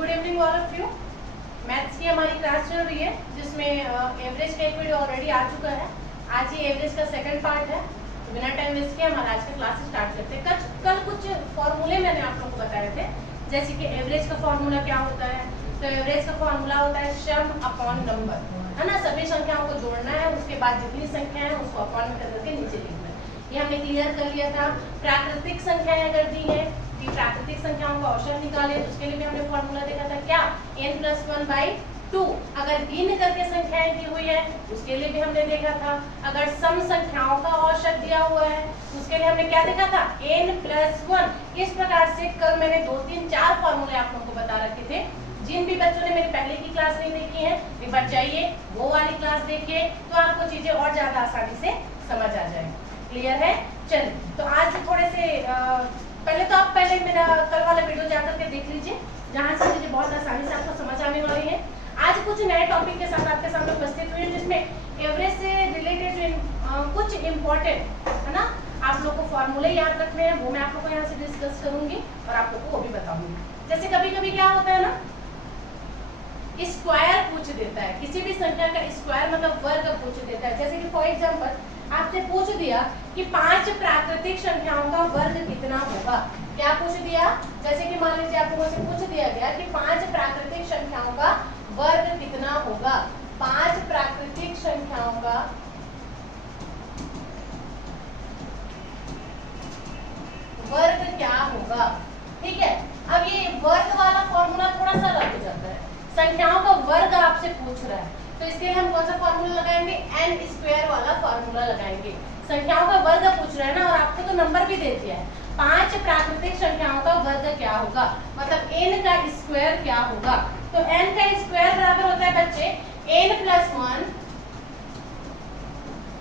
Good evening all of you. Maths की हमारी class चल रही है जिसमें एवरेज का एक वीडियो ऑलरेडी आ चुका है। आज ही एवरेज का सेकंड पार्ट है। तो बिना टाइम वेस्ट किए हमारा आज का क्लास स्टार्ट करते हैं। कल कुछ फॉर्मूले मैंने आप लोगों को बताए थे, जैसे कि एवरेज का फॉर्मूला क्या होता है। तो एवरेज का फॉर्मूला होता है सम अपॉन नंबर, है ना। सभी संख्याओं को जोड़ना है, उसके बाद जितनी संख्या है उसको अपॉन में करके नीचे लिखना है। ये हमने क्लियर कर लिया था। प्राकृतिक संख्याएं अगर दी है कि प्राकृतिक संख्याओं का औसत निकाले, तो उसके लिए भी हमने फॉर्मूला देखा था क्या, n+1/2। अगर भिन्न करके संख्याएं दी हुई है उसके लिए भी हमने देखा था। अगर सम संख्याओं का औसत दिया हुआ है उसके लिए हमने क्या देखा था, n+1। इस प्रकार से कल मैंने 2, 3, 4 फॉर्मूले आप लोगों को बता रखे थे। जिन भी बच्चों ने मेरी पहले की क्लास नहीं देखी है, एक बार जाइए वो वाली क्लास देखिए, तो आपको चीजें और ज्यादा आसानी से समझ आ जाएंगी। क्लियर है। चलिए, तो आज थोड़े से पहले मेरा कल वाला वीडियो जाकर के देख लीजिए, जहाँ से चीजें बहुत आसानी से आपको समझ आने वाली है। आज कुछ नए टॉपिक के साथ आपके सामने उपस्थित हुई है, जिसमें एवरेज से रिलेटेड कुछ इम्पोर्टेंट, है ना, आप लोग को फॉर्मूले याद रखने हैं, वो मैं आप लोग को यहाँ से डिस्कस करूंगी और आप लोग को वो भी बताऊंगी। जैसे कभी कभी क्या होता है ना, स्क्वायर पूछ देता है, किसी भी संख्या का स्क्वायर मतलब वर्ग पूछ देता है। जैसे कि फॉर एग्जांपल आपसे पूछ दिया कि 5 प्राकृतिक संख्याओं का वर्ग कितना होगा। क्या पूछ दिया, जैसे कि मान लीजिए आप लोगों से पूछ दिया गया कि 5 प्राकृतिक संख्याओं का वर्ग कितना होगा। 5 प्राकृतिक संख्याओं का वर्ग क्या होगा। ठीक है, अब ये वर्ग वाला फॉर्मूला थोड़ा सा अलग हो जाता है। संख्याओं का वर्ग आपसे पूछ रहा है, तो इसके लिए हम कौन सा फॉर्मूला लगाएंगे, n² वाला फॉर्मूला लगाएंगे। संख्याओं का वर्ग पूछ रहा है ना, और आपको तो नंबर भी दे दिया है। 5 प्राकृतिक संख्याओं का वर्ग क्या होगा, मतलब n का स्क्वायर क्या होगा। तो n का स्क्वायर बराबर होता है बच्चे n+1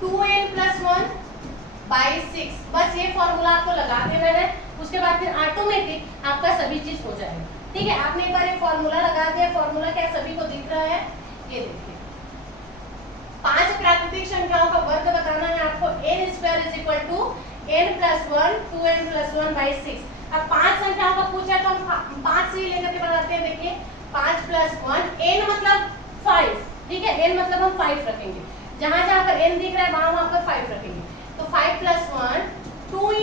2n+1/6। बस ये फॉर्मूला आपको लगा देना है, उसके बाद फिर ऑटोमेटिक आपका सभी चीज हो जाएगा। ठीक है, आपने एक बार ये फॉर्मूला लगा दिया। फॉर्मूला क्या सभी को दिख रहा है, ये देखिए। 5 प्राकृतिक संख्याओं का वर्ग बताना है आपको। n² n+1 2n+1/6। अब 5 संख्याओं का पूछा तो हम 5 से ही लेकर के बनाते हैं। देखिए 5+1, n मतलब 5। ठीक है, n मतलब हम 5 रखेंगे, जहां जहां पर n दिख रहा है वहां पर 5 रखेंगे। तो 5+1 2 ×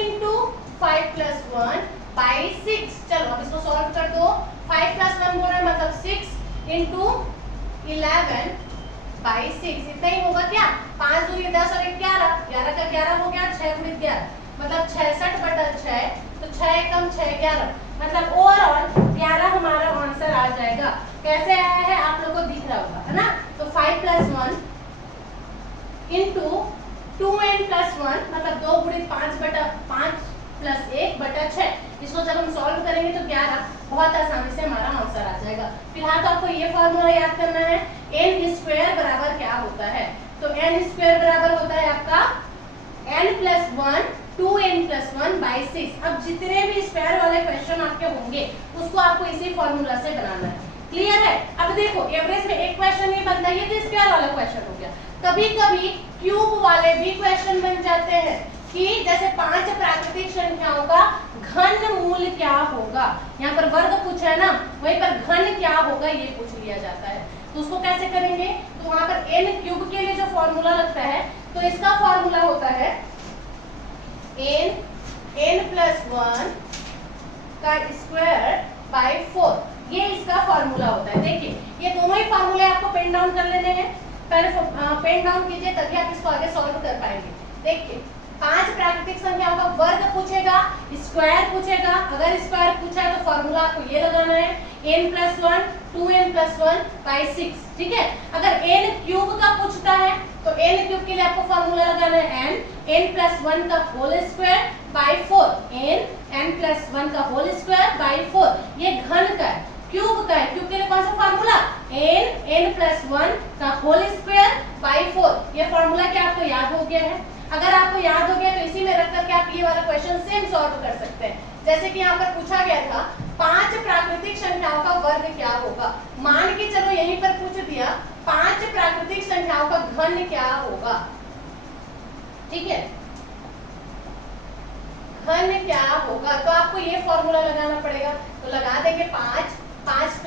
5+1/6। चलो अब इसको सॉल्व कर दो। 5+1 बोल रहा है मतलब 6 × 11/6। इतना ही होगा क्या, 5 दूनी 10 और 1 11, 11 का 11 हो गया, 6 × 11 मतलब 66/6। तो 6 एकम 6 11, मतलब ओवरऑल 11 हमारा आंसर आ जाएगा। कैसे आया है आप लोगों को दिख रहा होगा, है ना। तो 5+1 × 2n+1 मतलब 2 × 5/5 + 1/6। इसको जब हम सॉल्व करेंगे तो 11 बहुत आसानी से हमारा आंसर आ जाएगा। फिलहाल तो आपको ये फॉर्मूला याद करना है, n² बराबर क्या होता है। तो n² बराबर होता है आपका n+1 2n+1/6। अब जितने भी स्क्वायर वाले क्वेश्चन आपके होंगे उसको आपको इसी फॉर्मूला से बनाना है। क्लियर है। अब देखो एवरेज में एक क्वेश्चन ये बनता है, ये तो स्क्वायर वाला क्वेश्चन हो गया। कभी कभी क्यूब वाले भी क्वेश्चन बन जाते हैं कि जैसे 5 प्राकृतिक संख्याओं का घन मूल क्या होगा। यहाँ पर वर्ग पूछा है ना, वहीं पर घन क्या होगा ये पूछ लिया जाता है। तो उसको कैसे करेंगे, तो वहां पर n³ के लिए जो फॉर्मूला लगता है, तो इसका फॉर्मूला होता है n+1 का स्क्वायर 4। ये इसका फॉर्मूला होता है। देखिए ये दोनों ही फॉर्मूले आपको पेन डाउन कर लेने हैं। पहले पेन डाउन कीजिए, तभी आप इसको आगे सॉल्व कर पाएंगे। देखिए 5 प्राकृतिक संख्याओं का वर्ग पूछेगा, स्क्वायर पूछेगा। अगर स्क्वायर पूछा है तो फॉर्मूला आपको ये लगाना है n+1 2n+1/6। ठीक है, अगर n³ का पूछता है तो n³ के लिए आपको फॉर्मूला लगाना है n+1 का होल स्क्वायर बाय 4। n+1 का होल स्क्वायर बाय 4। ये घन का है, क्यूब का है। क्यूब के लिए कौन सा फॉर्मूला, n+1 का होल स्क्वायर बाय 4। ये फॉर्मूला क्या आपको याद हो गया है। अगर आपको याद हो गया तो इसी में रख करके आप ये वाला क्वेश्चन सेम सॉल्व कर सकते हैं। जैसे कि यहाँ पर पूछा गया था 5 प्राकृतिक संख्याओं का वर्ग क्या होगा। मान के चलो यहीं पर पूछ दिया 5 प्राकृतिक संख्याओं का घन क्या होगा। ठीक है, घन क्या होगा, तो आपको ये फॉर्मूला लगाना पड़ेगा। तो लगा देंगे 5 5 +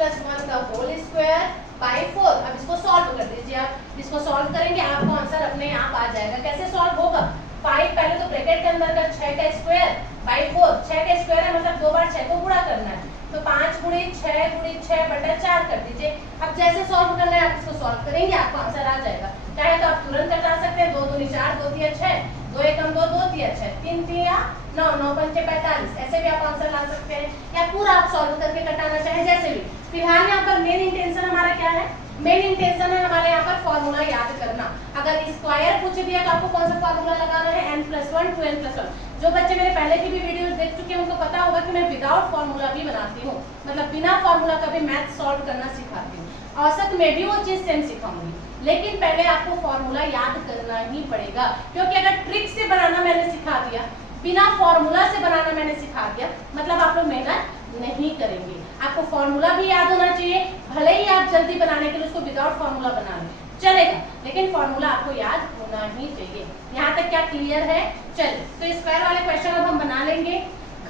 6/4 कर दीजिए। अब जैसे सॉल्व करना है आप इसको सॉल्व करेंगे, आपको आंसर आ जाएगा। चाहे तो आप तुरंत घटा सकते हैं, 2 दूनी 4, 2 तिया 6, 2 एकम 2, 2 तिया 6, 3 तिया 9, 9 पंचे 45, ऐसे भी आप आंसर ला सकते हैं, या पूरा आप सॉल्व करके घटाना चाहे जैसे भी। फिलहाल यहाँ पर मेन इंटेंशन हमारा क्या है? मेन इंटेंशन है हमारे यहाँ पर फॉर्मूला याद करना। अगर स्क्वायर पूछ दिया तो आपको कौन सा फॉर्मूला लगाना है? n+1 to n+1। जो बच्चे मेरे पहले की भी वीडियोस देख चुके हैं उनको पता होगा कि मैं विदाउट फॉर्मूला भी बनाती हूँ, मतलब बिना फॉर्मूला का भी मैथ सॉल्व करना सिखाती हूँ। औसत में भी वो चीज सेम सिखाऊंगी, लेकिन पहले आपको फॉर्मूला याद करना ही पड़ेगा, क्योंकि अगर ट्रिक से बनाना मैंने सिखा दिया, बिना फॉर्मूला से बनाना मैंने सिखा दिया, मतलब आप लोग मेहनत नहीं करेंगे। आपको फॉर्मूला भी याद होना चाहिए, भले ही आप जल्दी बनाने के लिए उसको विदाउट फॉर्मूला बना लें चलेगा, लेकिन फॉर्मूला आपको याद होना ही चाहिए। यहाँ तक क्या क्लियर है? चलिए, तो स्क्वायर वाले क्वेश्चन अब हम बना लेंगे,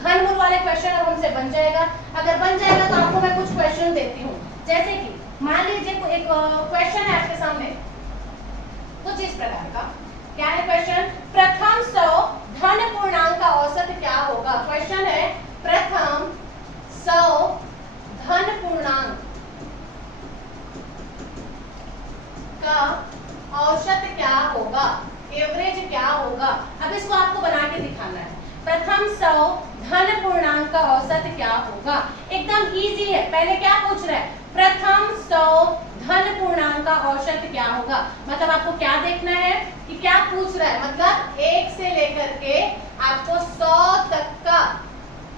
घनमूल वाले क्वेश्चन अब हमसे बन जाएगा। अगर बन जाएगा तो आपको मैं कुछ क्वेश्चन देती हूँ, जैसे कि मान लीजिए एक क्वेश्चन है आपके सामने कुछ इस प्रकार का। क्या है क्वेश्चन? प्रथम 100 धन पूर्णांक का औसत क्या होगा? क्वेश्चन है प्रथम 100 धन पूर्णांक का औसत क्या होगा, एवरेज क्या होगा। अब इसको आपको बना के दिखाना है। प्रथम 100 धन पूर्णांक का औसत क्या होगा, एकदम इजी है। पहले क्या पूछ रहा है? प्रथम 100 धन पूर्णांक का औसत क्या होगा, मतलब आपको क्या देखना है कि क्या पूछ रहा है, मतलब 1 से लेकर के आपको 100 तक का,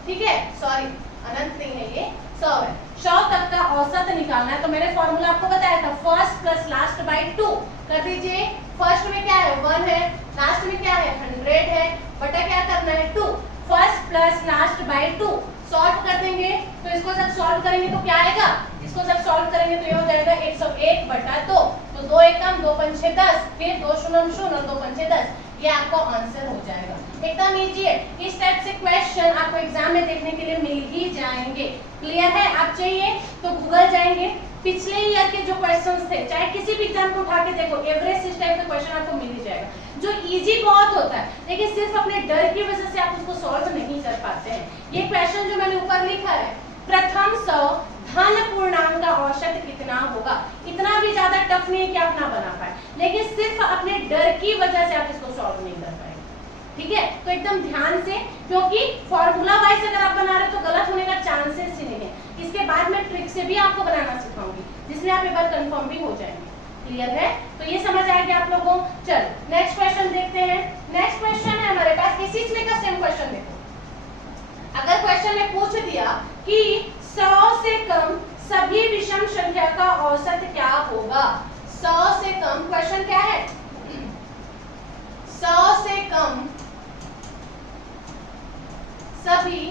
ठीक है, सॉरी अनंत नहीं है, ये 100 है, 100 तक का औसत निकालना है। तो मैंने फॉर्मूला आपको बताया था, फर्स्ट प्लस लास्ट बाई 2 कर दीजिए। फर्स्ट में क्या है? 1 है, लास्ट में क्या है? 100 है, बटा क्या करना है? 2। First plus last by 2 solve कर देंगे, तो इसको जब सॉल्व करेंगे तो क्या आएगा? इसको जब सॉल्व करेंगे तो ये हो जाएगा 101/2, तो 2 एकम 2 पंचे 10, फिर 2 शून्य शून्य और 2 पंचे 10, ये आपको आंसर हो जाएगा। एकदम इजी है। इस टाइप से क्वेश्चन आपको एग्जाम में देखने के लिए मिल ही जाएंगे। क्लियर है? आप चाहिए तो गूगल जाएंगे, पिछले ईयर के जो क्वेश्चंस थे, चाहे किसी भी एग्जाम को उठा के देखो, एवरेज इस टाइप का क्वेश्चन आपको मिल ही जाएगा, जो इजी बहुत होता है, लेकिन सिर्फ अपने डर की वजह से आप उसको सॉल्व नहीं कर पाते हैं। ये क्वेश्चन जो मैंने ऊपर लिखा है, प्रथम 100 धन पूर्णांक का औसत कितना होगा, इतना भी ज्यादा टफ नहीं है कि आप ना बना पाए, लेकिन सिर्फ अपने डर की वजह से आप इसको सॉल्व नहीं कर पाएंगे। ठीक है, तो एकदम ध्यान से, क्योंकि फॉर्मूला वाइज अगर आप बना रहे तो गलत होने का चांसेस ही नहीं है। इसके बाद मैं ट्रिक से भी आपको बनाना सिखाऊंगी, जिसमें आप एक बार कंफर्म भी हो जाएंगे। क्लियर है? तो ये समझ आएगी आप लोगों को। चलो नेक्स्ट क्वेश्चन देखते हैं। नेक्स्ट क्वेश्चन है हमारे पास, इसी में का सेम क्वेश्चन देखो। अगर क्वेश्चन में पूछ दिया कि 100 से कम सभी विषम संख्या का औसत क्या होगा, 100 से कम, क्वेश्चन क्या है? 100 से कम सभी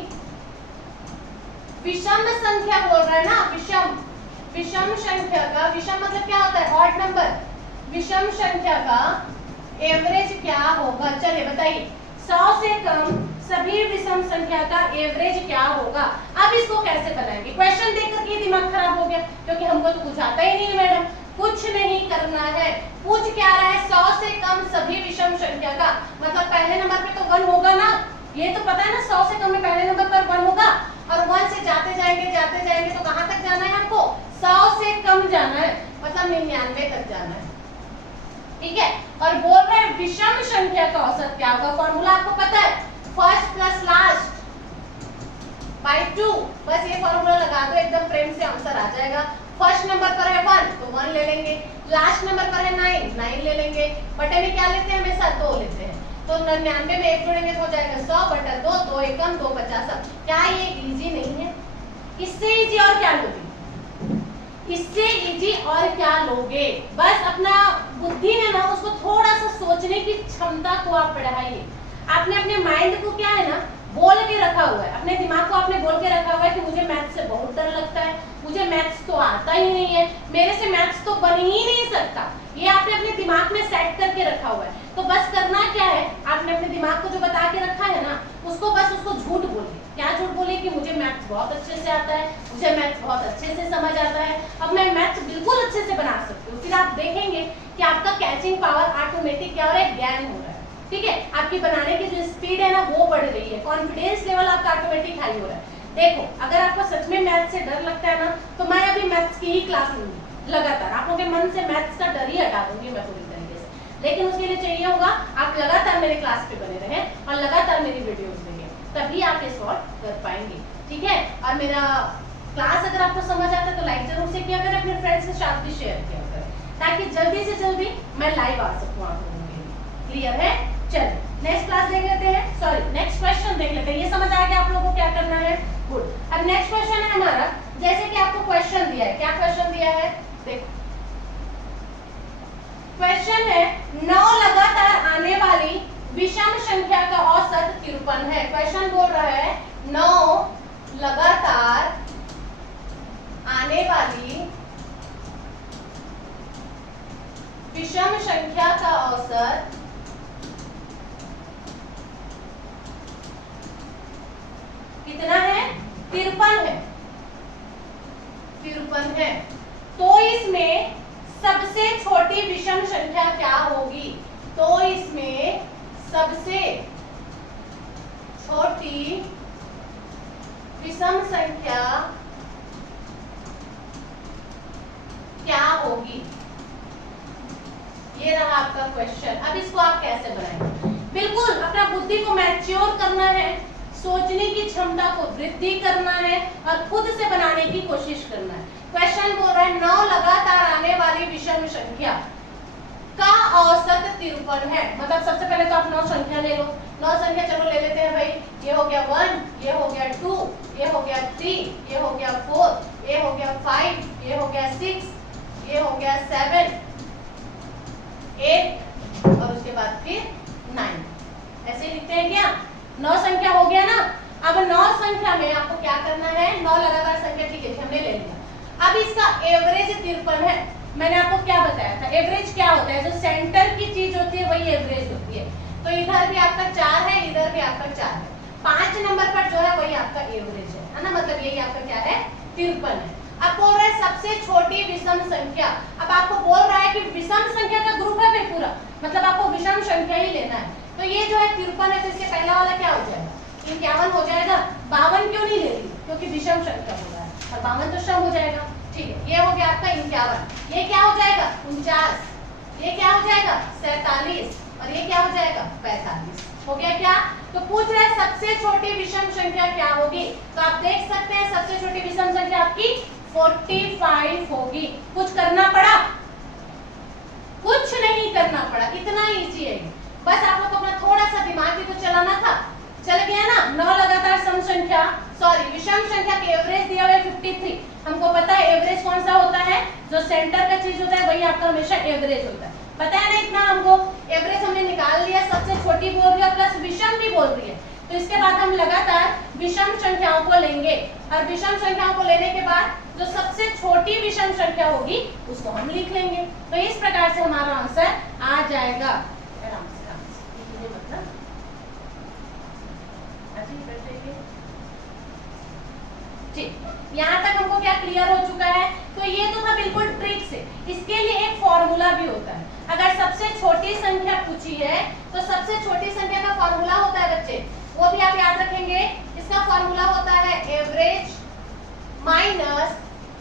विषम संख्या बोल रहा है ना, विषम संख्या का, विषम मतलब क्या होता है? Odd number. विषम संख्या का एवरेज क्या होगा? चलिए बताइए, 100 से कम सभी विषम संख्या का एवरेज क्या होगा। अब इसको कैसे बनाएंगे? क्वेश्चन देख करके दिमाग खराब हो गया, क्योंकि हमको तो कुछ आता ही नहीं है मैडम। कुछ नहीं करना है, पूछ क्या रहा है? 100 से कम सभी विषम संख्या का, मतलब पहले नंबर पे तो 1 होगा ना, ये तो पता है ना, 100 से कम में पहले नंबर पर 1 होगा, और 1 से जाते जाएंगे तो कहां तक जाना है हमको? 100 से कम जाना है, मतलब 99 तक जाना है। ठीक है, और बोल रहे हैं विषम संख्या का औसत क्या होगा। फॉर्मूला आपको पता है, फर्स्ट प्लस लास्ट बाई 2, बस ये फॉर्मूला लगा दो, एकदम प्रेम से आंसर आ जाएगा। फर्स्ट नंबर पर है 1 तो 1 ले लेंगे, लास्ट नंबर पर है 9 ले लेंगे, बटे में क्या लेते हैं? हमेशा 2 लेते हैं, तो 99 में 1 जोड़ेंगे तो हो जाएगा 100/2, 2 एकम 2 50। क्या ये इजी नहीं है? इससे इजी और क्या लोगे? इससे इजी और क्या लोगे? बस अपना बुद्धि है ना, उसको थोड़ा सा सोचने की क्षमता को आप बढ़ाइए। आपने अपने माइंड को क्या है ना, बोल के रखा हुआ है, अपने दिमाग को आपने बोल के रखा हुआ है कि मुझे मैथ्स से बहुत डर लगता है, मुझे मैथ्स तो आता ही नहीं है, मेरे से मैथ्स तो बन ही नहीं सकता। ये आपने अपने दिमाग में सेट करके रखा हुआ है। तो बस करना क्या है, आपने अपने दिमाग को जो बता के रखा है ना, उसको बस उसको झूठ बोलिए। क्या झूठ बोलिए? कि मुझे मैथ्स बहुत अच्छे से आता है, मुझे मैथ्स बहुत अच्छे से समझ आता है, अब मैं मैथ्स बिल्कुल अच्छे से बना सकती हूँ। फिर आप देखेंगे कि आपका कैचिंग पावर ऑटोमेटिक क्या हो रहा है? ज्ञान हो रहा है। ठीक है, आपकी बनाने की जो स्पीड है ना वो बढ़ रही है, कॉन्फिडेंस लेवल आपका ऑटोमेटिक हाई हो रहा है। देखो अगर आपको सच में मैथ्स से डर लगता है ना, तो मैं अभी मैथ्स की ही क्लास लूंगी लगातार, आप लोगों के मन से मैथ्स का डर ही हटा दूंगी मैं पूरी तरीके से। लेकिन उसके लिए चाहिए होगा आप लगातार मेरे क्लास पे बने रहें और लगातार मेरी वीडियोस देखें, तभी आप ये सॉल्व कर पाएंगे, ठीक है। और मेरा क्लास अगर आपको समझ आता है तो लाइक जरूर से किया करें, अपने फ्रेंड्स के साथ भी शेयर किया करें, ताकि जल्दी से जल्दी मैं लाइव आ सकूं आप लोगों के लिए। क्लियर है? चलिए नेक्स्ट क्लास देख लेते हैं, सॉरी नेक्स्ट क्वेश्चन देख लेते हैं। ये समझ आ गया आप लोगों को क्या करना है? गुड। अब नेक्स्ट क्वेश्चन है हमारा, जैसे कि आपको क्वेश्चन दिया है, क्या क्वेश्चन दिया है देखो, क्वेश्चन है 9 लगातार आने वाली विषम संख्या का औसत 53 है। क्वेश्चन बोल रहा है 9 लगातार आने वाली विषम संख्या का औसत कितना है? 53 है, 53 है। तो इसमें सबसे छोटी विषम संख्या क्या होगी? तो इसमें सबसे छोटी विषम संख्या क्या होगी? ये रहा आपका क्वेश्चन। अब इसको आप कैसे बनाएंगे? बिल्कुल अपना बुद्धि को मैच्योर करना है, सोचने की क्षमता को वृद्धि करना है और खुद से बनाने की कोशिश करना है। क्वेश्चन बोल रहा है 9 लगातार आने वाली विषम संख्या का औसत 53 है। मतलब सबसे पहले तो आप 9 संख्या ले लो, 9 संख्या चलो ले लेते हैं भाई। ये हो गया 1, ये हो गया 2, ये हो गया 3, ये हो गया 4, ये हो गया 5, ये हो गया 6, ये हो गया 7, 8 और उसके बाद फिर 9। ऐसे ही लिखते हैं क्या? 9 संख्या हो गया ना। अब 9 संख्या में आपको क्या करना है? 9 लगातार संख्या, ठीक है हमने ले लिया। अब इसका एवरेज 53 है। मैंने आपको क्या बताया था? एवरेज क्या होता है? जो सेंटर की चीज होती है वही एवरेज होती है। तो इधर भी आपका 4 है, इधर भी आपका 4 है, 5 नंबर पर जो है वही आपका एवरेज है ना। मतलब यही आपका क्या है? 53 है। अब बोल रहा है सबसे छोटी विषम संख्या। अब आपको बोल रहा है कि विषम संख्या का ग्रुप है भाई पूरा, मतलब आपको विषम संख्या ही लेना है। तो ये जो है 53 है, तो इसके पहला वाला क्या हो जाएगा? 51 हो जाएगा। 52 क्यों नहीं ले रही? क्योंकि विषम संख्या हो रहा है और 52 तो सम हो जाएगा, ठीक है। ये हो गया आपका 51, ये क्या हो जाएगा? 49, ये क्या हो जाएगा? 47 और ये क्या हो जाएगा? 45। हो गया क्या? तो पूछ रहे हैं सबसे छोटी विषम संख्या क्या होगी? तो आप देख सकते हैं सबसे छोटी विषम संख्या आपकी 45 होगी। कुछ करना पड़ा? कुछ नहीं करना पड़ा, इतना इजी है। बस आप लोग को अपना थोड़ा सा दिमाग भी तो चलाना था, चल गया ना। 9 लगातार सम संख्या, सॉरी विषम संख्या के एवरेज दिया हुआ है 53। हमको पता है एवरेज कौन सा होता है? जो सेंटर का चीज होता है वही आपका हमेशा एवरेज होता है। पता है ना इतना हमको? एवरेज हमने निकाल लिया, सबसे छोटी बोल रही है प्लस विषम भी बोल रही है। तो इसके बाद हम लगातार विषम संख्याओं को लेंगे और विषम संख्याओं को लेने के बाद जो सबसे छोटी विषम संख्या होगी उसको हम लिख लेंगे। तो इस प्रकार से हमारा आंसर आ जाएगा। आराम से मतलब ठीक, यहाँ तक हमको क्या क्लियर हो चुका है? तो ये तो था बिल्कुल ट्रिक से। इसके लिए एक फॉर्मूला भी होता है। अगर सबसे छोटी संख्या पूछी है तो सबसे छोटी संख्या का फॉर्मूला होता है बच्चे, वो भी आप याद रखेंगे। इसका फॉर्मूला होता है एवरेज माइनस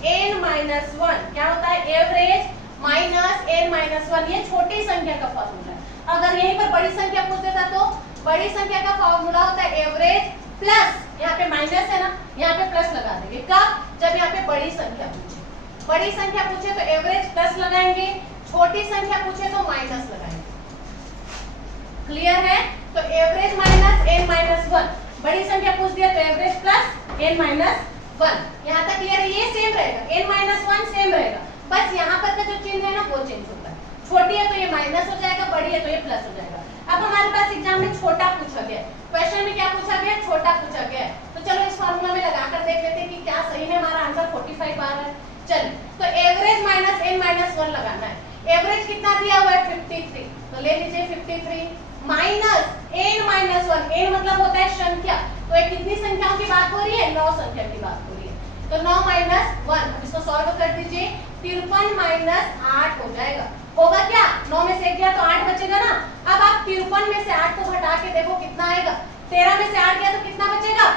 n माइनस 1। क्या होता है? Average minus n minus 1। ये छोटी संख्या का फॉर्मूला है। अगर यहीं पर बड़ी संख्या पूछ देता तो बड़ी संख्या का फॉर्मूला होता है एवरेज प्लस, यहाँ पे माइनस है ना, यहाँ पे प्लस लगा देंगे। कब? जब यहाँ पे बड़ी संख्या पूछे। बड़ी संख्या पूछे तो एवरेज प्लस लगाएंगे, छोटी संख्या पूछे तो माइनस लगाएंगे। क्लियर है? तो एवरेज माइनस n माइनस 1, बड़ी संख्या पूछ दिया तो एवरेज प्लस n माइनस 1। यहाँ तक क्लियर है? ये सेम रहेगा, n माइनस 1 सेम रहेगा, बस यहाँ पर का जो चिन्ह है ना वो चेंज होता है। छोटी है तो ये माइनस हो जाएगा, बड़ी है तो ये प्लस हो जाएगा। अब हमारे पास एग्जाम में छोटा पूछा गया, क्वेश्चन में क्या पूछा गया? छोटा पूछा गया। तो चलो इस फॉर्मूला में लगाकर देख लेते हैं कि क्या सही में हमारा आंसर 45 आ रहा है। चलिए, तो एवरेज माइनस n माइनस 1 लगाना है। एवरेज कितना दिया हुआ है? 53, तो ले लीजिए 53 माइनस n माइनस 1। n मतलब होता है संख्या, तो ये कितनी संख्याओं की बात हो रही है? 9 संख्या की बात हो रही है। तो 9 माइनस 1, अब इसको सॉल्व कर दीजिए। 53 माइनस 8 हो जाएगा। होगा क्या? 9 में से 1 गया तो 8 बचेगा ना। अब आप 53 में से 8 को घटा के देखो कितना आएगा। 13 में से 8 गया तो कितना बचेगा?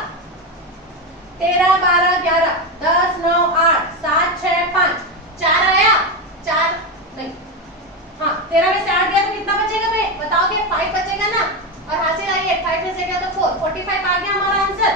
बचेगा तो 4, 45 आ गया हमारा आंसर।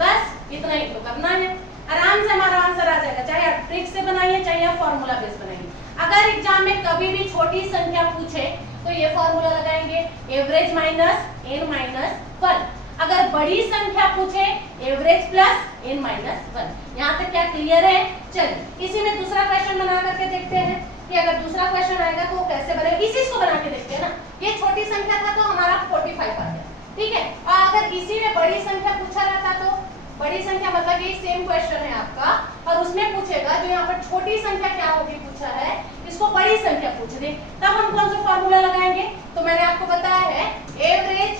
बस इतना ही तो करना है, आराम से हमारा आंसर आ जाएगा, चाहे आप ट्रिक से बनाइए चाहे आप फॉर्मूला बेस बनाइए। अगर एग्जाम में कभी भी छोटी संख्या पूछे तो ये फॉर्मूला लगाएंगे, एवरेज माइनस n माइनस 1। अगर बड़ी संख्या पूछे एवरेज प्लस n माइनस 1। यहाँ तक क्या क्लियर है? चलिए इसी में दूसरा क्वेश्चन बना करके देखते हैं कि अगर दूसरा क्वेश्चन आएगा तो वो कैसे बनेगा। इसी को बना के देखते हैं ना, ये छोटी संख्या था तो हमारा 45 आ गया, ठीक है। और अगर इसी में बड़ी संख्या पूछा रहता तो बड़ी संख्या मतलब ये सेम क्वेश्चन है आपका, और उसमें पूछेगा जो यहाँ पर छोटी संख्या क्या होगी पूछा है, इसको बड़ी संख्या पूछ दे, तब हम कौन सा फॉर्मूला लगाएंगे? तो मैंने आपको बताया है एवरेज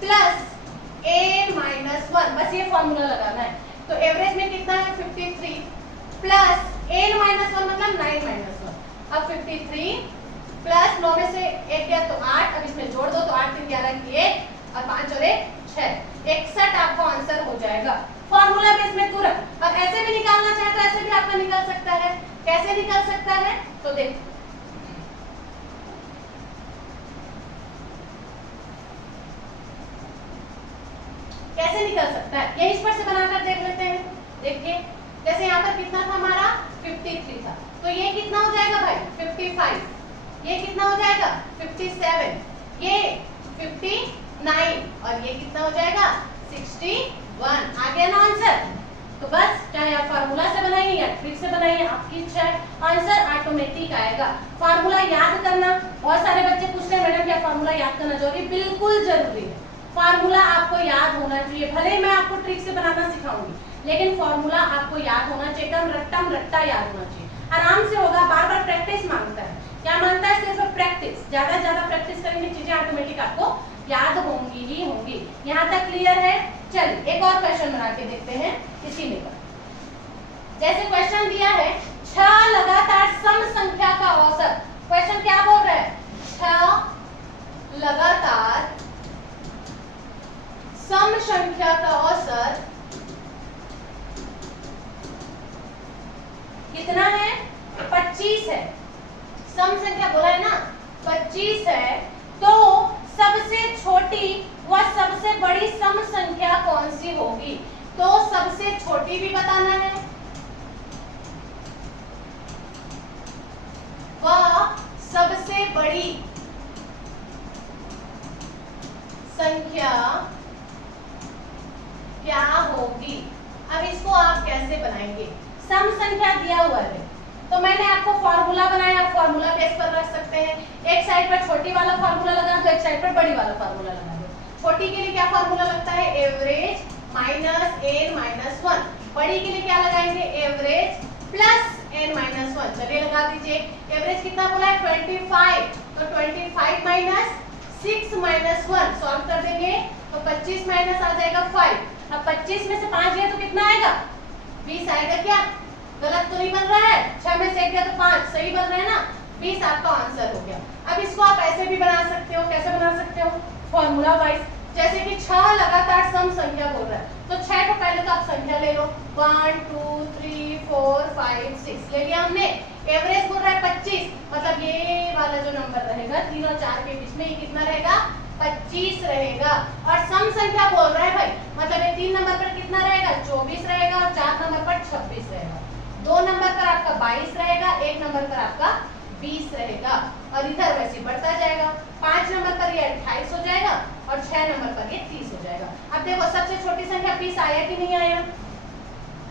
प्लस n माइनस 1, बस ये फॉर्मूला लगाना है। तो एवरेज में कितना है 53 प्लस n माइनस 1 मतलब 9 माइनस 1। अब 53 प्लस 9 में से 1 गया तो 8, अब इसमें जोड़ दो तो 8 3 11 की 1 और 5 और 1 6, 61 आपका आंसर हो जाएगा फॉर्मूला बेस में तुरंत। अब ऐसे भी निकालना चाहे तो ऐसे भी आपका निकल सकता है। कैसे निकल सकता है तो देखो, कैसे निकल सकता है यही इस पर से बनाकर देख लेते हैं। देखिए जैसे यहाँ पर कितना था हमारा 53 था, तो ये कितना हो जाएगा भाई 55, ये कितना हो जाएगा 57, ये 59 और ये कितना हो जाएगा 61। आ गया ना आंसर। तो बस चाहे आप फार्मूला से बनाइए या ट्रिक से बनाइए, आपकी इच्छा है, आंसर ऑटोमेटिक आएगा। फार्मूला याद करना, बहुत सारे बच्चे पूछते हैं मैडम क्या फार्मूला याद करना जरूरी? बिल्कुल जरूरी है, फार्मूला आपको याद होना चाहिए। भले ही मैं आपको ट्रिक से बनाना सिखाऊंगी, लेकिन फार्मूला आपको याद होना चाहिए, एकदम रट्टा याद होना चाहिए। आराम से होगा, बार बार प्रैक्टिस मांगता है। क्या मांगता है? सिर्फ प्रैक्टिस, ज्यादा से ज्यादा प्रैक्टिस करेंगे चीजें ऑटोमेटिक आपको याद होंगी ही होंगी। यहाँ तक क्लियर है? चलिए एक और क्वेश्चन बना के देखते हैं इसी में। जैसे क्वेश्चन दिया है 6 लगातार सम संख्या का औसत। क्वेश्चन क्या बोल रहा है? 6 लगातार सम संख्या का औसत कितना है? 25 है। सम संख्या बोला है ना 25 है, तो सबसे छोटी व सबसे बड़ी सम संख्या कौन सी होगी? तो सबसे छोटी भी बताना है व सबसे बड़ी संख्या क्या होगी। अब इसको आप कैसे बनाएंगे? सम संख्या दिया हुआ है तो मैंने आपको फॉर्मूला बनाया, फॉर्मूला बेस पर रख सकते हैं। एक साइड पर छोटी वाला फॉर्मूला लगा दो, एक साइड पर बड़ी वाला फॉर्मूला लगा दो। छोटी के लिए क्या फॉर्मूला लगता है? Average minus n minus 1। बड़ी के लिए क्या लगाएंगे? Average plus n minus 1। चलिए लगा दीजिए। एवरेज कितना बोला है? 25, तो 25 माइनस 6 माइनस 1 सॉल्व कर देंगे तो 25 माइनस आ जाएगा 5। अब 25 में से 5 गया तो कितना आएगा? 20 आएगा। क्या गलत तो नहीं बन रहा है? 6 में से 1 गया तो 5, सही बन रहा है ना? 20 आपका आंसर हो गया। अब इसको आप ऐसे भी बना सकते हो। कैसे बना सकते हो? Formula wise. जैसे कि 6 लगातार सम संख्या बोल रहा है तो 6 को पहले तो आप संख्या ले लो, 1 2 3 4 5 6 ले लिया हमने। एवरेज बोल रहा है 25, मतलब ये वाला जो नंबर रहेगा 3 और 4 के बीच में, ये कितना रहेगा? 25 रहेगा। और सम संख्या बोल रहा है भाई, मतलब ये 3 नंबर पर कितना रहेगा? 24 रहेगा और 4 नंबर पर 26 रहेगा। 2 नंबर पर आपका 22 रहेगा, 1 नंबर पर आपका 20 रहेगा और इधर वैसे बढ़ता जाएगा। 5 नंबर पर ये 28 हो जाएगा और 6 नंबर पर ये 30 हो जाएगा। अब देखो सबसे छोटी संख्या 20 आया कि नहीं आया?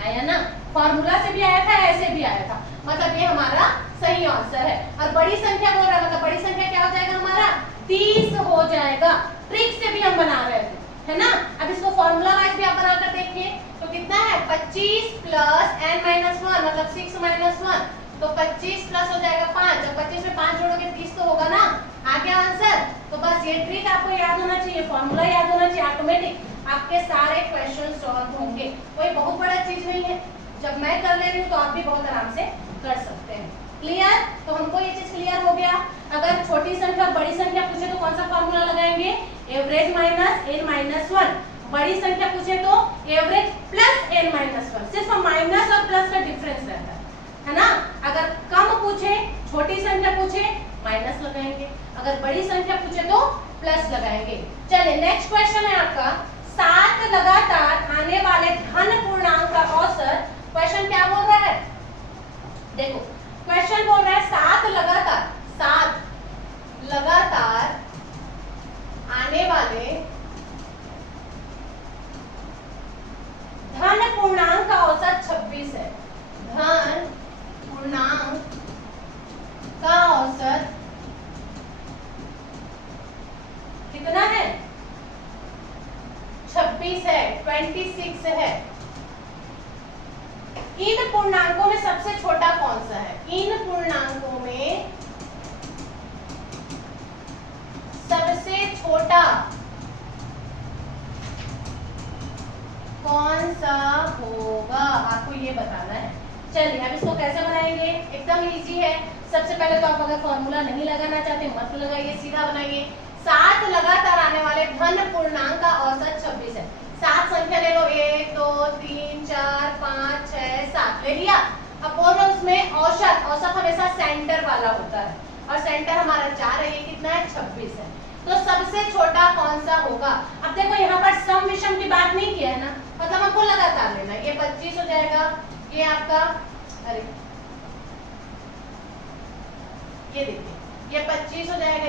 आया ना? फॉर्मूला से भी आया था, ऐसे भी आया था, मतलब ये हमारा सही आंसर है। और बड़ी संख्या बोल रहा है मतलब बड़ी संख्या क्या हो जाएगा हमारा? 30 हो जाएगा। ट्रिक से भी हम बना रहे थे, है ना? अब इसको फॉर्मूला वाइज भी आप बनाकर देखिए तो कितना है? 25 प्लस n माइनस 1 मतलब 6 माइनस 1, तो 25 प्लस हो जाएगा 5। जब 25 में 5 जोड़ोगे 30 तो होगा ना? आ गया आंसर। तो बस ये ट्रिक आपको याद होना चाहिए, फॉर्मूला याद होना चाहिए, ऑटोमेटिक आपके सारे क्वेश्चन सॉल्व होंगे। कोई बहुत बड़ा चीज नहीं है, जब मैं कर ले रही हूँ तो आप भी बहुत आराम से कर सकते हैं। क्लियर? तो हमको ये चीज क्लियर हो गया। अगर छोटी संख्या बड़ी संख्या पूछे तो कौन सा फॉर्मूला लगाएंगे? Average minus n minus 1। बड़ी संख्या पूछे तो एवरेज प्लस n माइनस 1। सिर्फ माइनस और प्लस का डिफरेंस रहता है ना? अगर कम पूछे, छोटी संख्या पूछे माइनस लगाएंगे, अगर बड़ी संख्या पूछे तो प्लस लगाएंगे। चलिए नेक्स्ट क्वेश्चन है क्वेश्चन क्या बोल रहा है, देखो क्वेश्चन बोल रहा है 7 लगातार आने वाले धन पूर्णांक का औसत 26 है। धन पूर्णांक का औसत कितना है, 26 है, 26 है। इन पूर्णांकों में सबसे छोटा कौन सा है, इन पूर्णांकों में सबसे छोटा कौन सा होगा, आपको ये बताना है। चलिए अब इसको कैसे बनाएंगे, एकदम इजी है। सबसे पहले तो आप अगर फॉर्मूला नहीं लगाना चाहते मत लगाइए, सीधा बनाइए। 7 लगातार आने वाले धन पूर्णांक का औसत 26 है। 7 संख्या ले लो, 1 2 3 4 5 6 7 ले लिया। अब बोल रहे उसमें औसत, औसत हमेशा सेंटर वाला होता है और सेंटर हमारा 4 है, ये कितना है 26 है। तो सबसे छोटा कौन सा होगा। अब देखो यहाँ पर सम विषम की बात नहीं किया है ना, मतलब आपको लगातार लेना है। ये 25 हो जाएगा, ये आपका, अरे ये देखिए ये 25 हो जाएगा,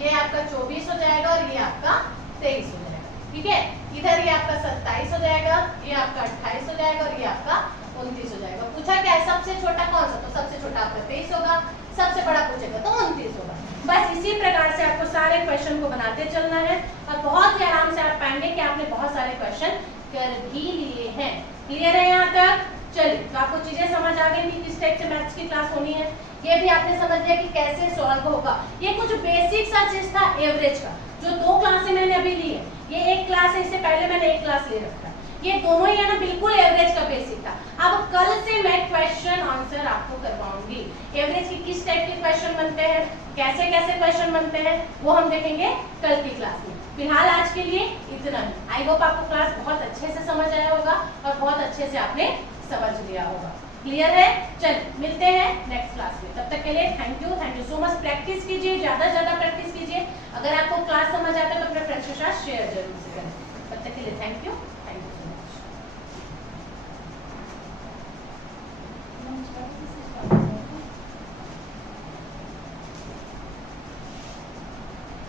ये आपका 24 हो जाएगा और ये आपका 23 हो जाएगा, ठीक है। इधर ये आपका 27 हो जाएगा, ये आपका 28 हो जाएगा और ये आपका 29 हो जाएगा। पूछा क्या है सबसे छोटा कौन सा, तो सबसे छोटा आपका 23 होगा, सबसे बड़ा पूछेगा तो 29 होगा। बस इसी प्रकार से आपको सारे क्वेश्चन को बनाते चलना है और बहुत ही आराम से आप पाएंगे कि आपने बहुत सारे क्वेश्चन कर भी लिए हैं। क्लियर है यहाँ तक। चलिए तो आपको चीजें समझ आ गई कि किस टाइप से मैथ्स की क्लास होनी है, ये भी आपने समझ लिया कि कैसे सॉल्व होगा। ये कुछ बेसिक सा चीज था एवरेज का, जो 2 क्लासें मैंने अभी ली है। ये एक क्लास है, इससे पहले मैंने एक क्लास ले रखा है। ये दोनों ही है ना बिल्कुल एवरेज का बेसिक था। अब कल से मैं क्वेश्चन आंसर आपको करवाऊंगी। एवरेज की किस टाइप के क्वेश्चन बनते हैं, कैसे कैसे क्वेश्चन बनते हैं, वो हम देखेंगे कल की क्लास में। फिलहाल आज के लिए इतना ही। आई होप आपको क्लास बहुत अच्छे से समझ आया होगा और बहुत अच्छे से आपने समझ लिया होगा। क्लियर है। चल मिलते हैं नेक्स्ट क्लास में, तब तक के लिए thank you so much. Practice कीजिए, ज्यादा से ज्यादा प्रैक्टिस कीजिए। अगर आपको क्लास समझ आता है तो अपने फ्रेंड्स के साथ शेयर जरूर से करें। तब तक के लिए थैंक यू।